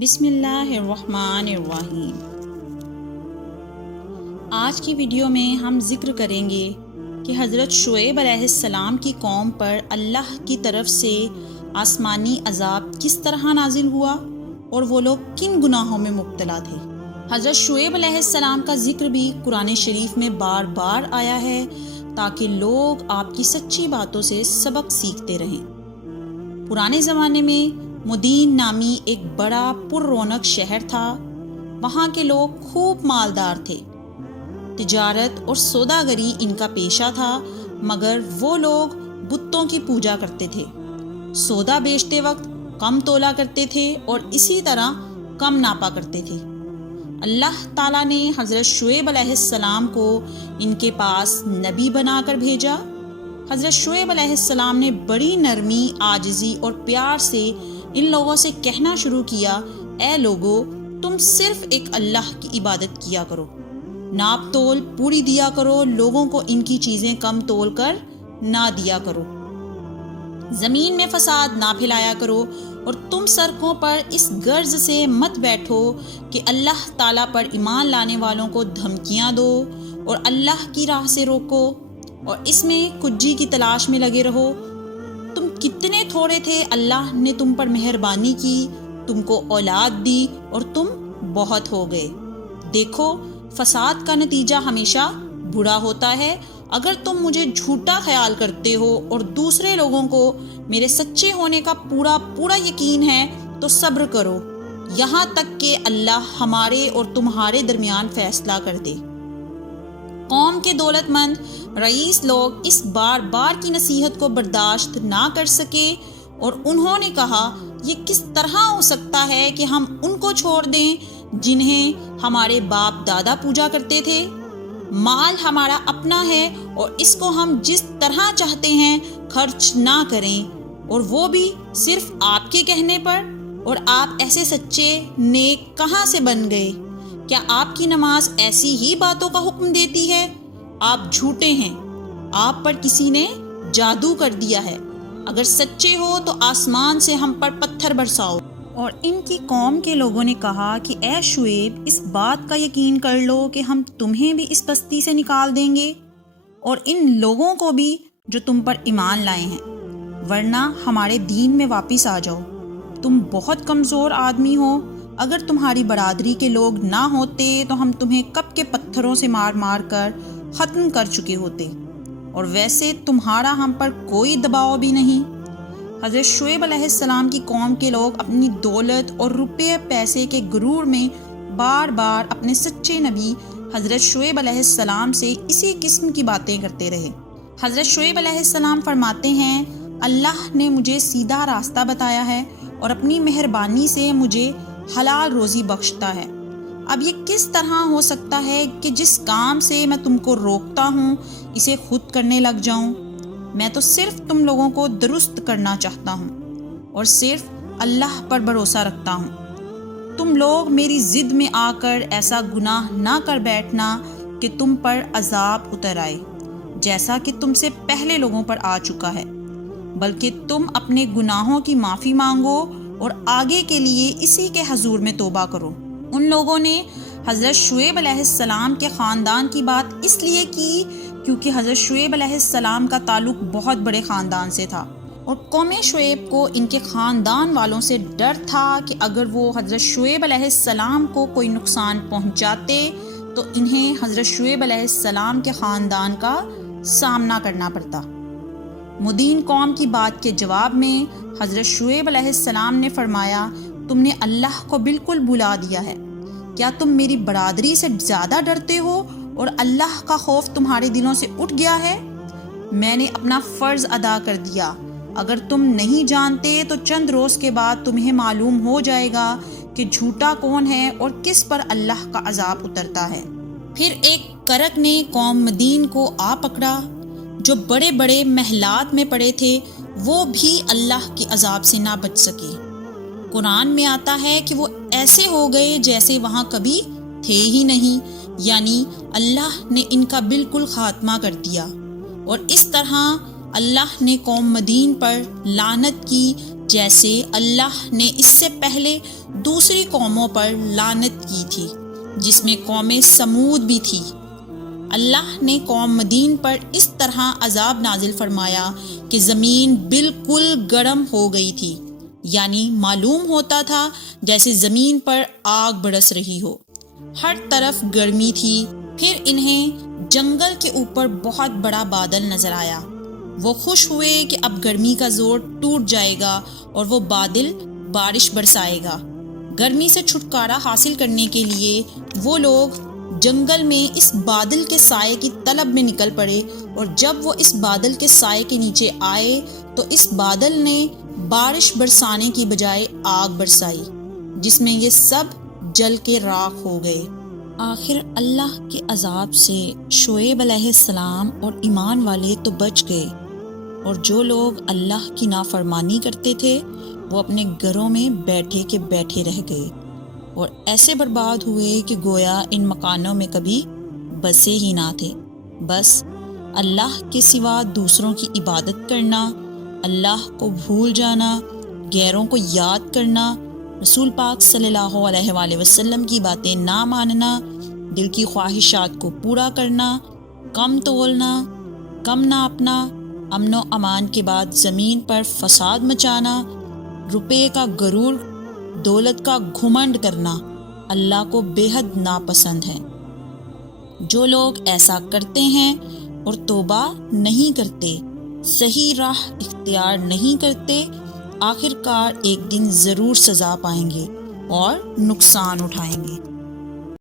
بسم اللہ الرحمن الرحیم۔ آج کی ویڈیو میں ہم ذکر کریں گے کہ حضرت شعیب علیہ السلام کی قوم پر اللہ کی طرف سے آسمانی عذاب کس طرح نازل ہوا اور وہ لوگ کن گناہوں میں مبتلا تھے۔ حضرت شعیب علیہ السلام کا ذکر بھی قرآن شریف میں بار بار آیا ہے تاکہ لوگ آپ کی سچی باتوں سے سبق سیکھتے رہیں۔ پرانے زمانے میں مدین نامی ایک بڑا پر رونق شہر تھا۔ وہاں کے لوگ خوب مالدار تھے۔ تجارت اور سوداگری ان کا پیشہ تھا، مگر وہ لوگ بتوں کی پوجا کرتے تھے۔ سودا بیچتے وقت کم تولا کرتے تھے اور اسی طرح کم ناپا کرتے تھے۔ اللہ تعالیٰ نے حضرت شعیب علیہ السلام کو ان کے پاس نبی بنا کر بھیجا۔ حضرت شعیب علیہ السلام نے بڑی نرمی، عاجزی اور پیار سے ان لوگوں سے کہنا شروع کیا، اے لوگو، تم صرف ایک اللہ کی عبادت کیا کرو، ناپ تول پوری دیا کرو، لوگوں کو ان کی چیزیں کم تول کر نہ دیا کرو، زمین میں فساد نہ پھیلایا کرو، اور تم سڑکوں پر اس غرض سے مت بیٹھو کہ اللہ تعالیٰ پر ایمان لانے والوں کو دھمکیاں دو اور اللہ کی راہ سے روکو، اور اس میں کجی کی تلاش میں لگے رہو۔ تم کتنے تھوڑے تھے، اللہ نے تم پر مہربانی کی، تم کو اولاد دی اور تم بہت ہو گئے۔ دیکھو، فساد کا نتیجہ ہمیشہ برا ہوتا ہے۔ اگر تم مجھے جھوٹا خیال کرتے ہو اور دوسرے لوگوں کو میرے سچے ہونے کا پورا یقین ہے تو صبر کرو، یہاں تک کہ اللہ ہمارے اور تمہارے درمیان فیصلہ کر دے۔ قوم کے دولت مند رئیس لوگ اس بار بار کی نصیحت کو برداشت نہ کر سکے اور انہوں نے کہا، یہ کس طرح ہو سکتا ہے کہ ہم ان کو چھوڑ دیں جنہیں ہمارے باپ دادا پوجا کرتے تھے؟ مال ہمارا اپنا ہے اور اس کو ہم جس طرح چاہتے ہیں خرچ نہ کریں، اور وہ بھی صرف آپ کے کہنے پر؟ اور آپ ایسے سچے نیک کہاں سے بن گئے؟ کیا آپ کی نماز ایسی ہی باتوں کا حکم دیتی ہے؟ آپ جھوٹے ہیں، آپ پر کسی نے جادو کر دیا ہے۔ اگر سچے ہو تو آسمان سے ہم پر پتھر برساؤ۔ اور ان کی قوم کے لوگوں نے کہا کہ اے شعیب، اس بات کا یقین کر لو کہ ہم تمہیں بھی اس بستی سے نکال دیں گے اور ان لوگوں کو بھی جو تم پر ایمان لائے ہیں، ورنہ ہمارے دین میں واپس آ جاؤ۔ تم بہت کمزور آدمی ہو، اگر تمہاری برادری کے لوگ نہ ہوتے تو ہم تمہیں کب کے پتھروں سے مار مار کر ختم کر چکے ہوتے، اور ویسے تمہارا ہم پر کوئی دباؤ بھی نہیں۔ حضرت شعیب علیہ السلام کی قوم کے لوگ اپنی دولت اور روپے پیسے کے غرور میں بار بار اپنے سچے نبی حضرت شعیب علیہ السلام سے اسی قسم کی باتیں کرتے رہے۔ حضرت شعیب علیہ السلام فرماتے ہیں، اللہ نے مجھے سیدھا راستہ بتایا ہے اور اپنی مہربانی سے مجھے حلال روزی بخشتا ہے۔ اب یہ کس طرح ہو سکتا ہے کہ جس کام سے میں تم کو روکتا ہوں اسے خود کرنے لگ جاؤں؟ میں تو صرف تم لوگوں کو درست کرنا چاہتا ہوں اور صرف اللہ پر بھروسہ رکھتا ہوں۔ تم لوگ میری ضد میں آ کر ایسا گناہ نہ کر بیٹھنا کہ تم پر عذاب اتر آئے جیسا کہ تم سے پہلے لوگوں پر آ چکا ہے، بلکہ تم اپنے گناہوں کی معافی مانگو اور آگے کے لیے اسی کے حضور میں توبہ کرو۔ ان لوگوں نے حضرت شعیب علیہ السلام کے خاندان کی بات اس لیے کی کیونکہ حضرت شعیب علیہ السلام کا تعلق بہت بڑے خاندان سے تھا، اور قوم شعیب کو ان کے خاندان والوں سے ڈر تھا کہ اگر وہ حضرت شعیب علیہ السلام کو کوئی نقصان پہنچاتے تو انہیں حضرت شعیب علیہ السلام کے خاندان کا سامنا کرنا پڑتا۔ مدین قوم کی بات کے جواب میں حضرت شعیب علیہ السلام نے فرمایا، تم نے اللہ کو بالکل بھلا دیا ہے۔ کیا تم میری برادری سے زیادہ ڈرتے ہو اور اللہ کا خوف تمہارے دلوں سے اٹھ گیا ہے؟ میں نے اپنا فرض ادا کر دیا۔ اگر تم نہیں جانتے تو چند روز کے بعد تمہیں معلوم ہو جائے گا کہ جھوٹا کون ہے اور کس پر اللہ کا عذاب اترتا ہے۔ پھر ایک کرک نے قوم مدین کو آ پکڑا، جو بڑے بڑے محلات میں پڑے تھے، وہ بھی اللہ کے عذاب سے نہ بچ سکے۔ قرآن میں آتا ہے کہ وہ ایسے ہو گئے جیسے وہاں کبھی تھے ہی نہیں، یعنی اللہ نے ان کا بالکل خاتمہ کر دیا، اور اس طرح اللہ نے قوم مدین پر لعنت کی جیسے اللہ نے اس سے پہلے دوسری قوموں پر لعنت کی تھی، جس میں قوم سمود بھی تھی۔ اللہ نے قوم مدین پر اس طرح عذاب نازل فرمایا کہ زمین بالکل گرم ہو گئی تھی، یعنی معلوم ہوتا تھا جیسے زمین پر آگ برس رہی ہو، ہر طرف گرمی تھی۔ پھر انہیں جنگل کے اوپر بہت بڑا بادل نظر آیا، وہ خوش ہوئے کہ اب گرمی کا زور ٹوٹ جائے گا اور وہ بادل بارش برسائے گا۔ گرمی سے چھٹکارا حاصل کرنے کے لیے وہ لوگ جنگل میں اس بادل کے سائے کی طلب میں نکل پڑے، اور جب وہ اس بادل کے سائے کے نیچے آئے تو اس بادل نے بارش برسانے کی بجائے آگ برسائی، جس میں یہ سب جل کے راکھ ہو گئے۔ آخر اللہ کے عذاب سے شعیب علیہ السلام اور ایمان والے تو بچ گئے، اور جو لوگ اللہ کی نافرمانی کرتے تھے وہ اپنے گھروں میں بیٹھے کے بیٹھے رہ گئے، اور ایسے برباد ہوئے کہ گویا ان مکانوں میں کبھی بسے ہی نہ تھے۔ بس اللہ کے سوا دوسروں کی عبادت کرنا، اللہ کو بھول جانا، غیروں کو یاد کرنا، رسول پاک صلی اللہ علیہ وآلہ وسلم کی باتیں نہ ماننا، دل کی خواہشات کو پورا کرنا، کم تولنا، کم ناپنا، امن و امان کے بعد زمین پر فساد مچانا، روپے کا غرور، دولت کا گھمنڈ کرنا اللہ کو بے حد ناپسند ہے۔ جو لوگ ایسا کرتے ہیں اور توبہ نہیں کرتے، صحیح راہ اختیار نہیں کرتے، آخر کار ایک دن ضرور سزا پائیں گے اور نقصان اٹھائیں گے۔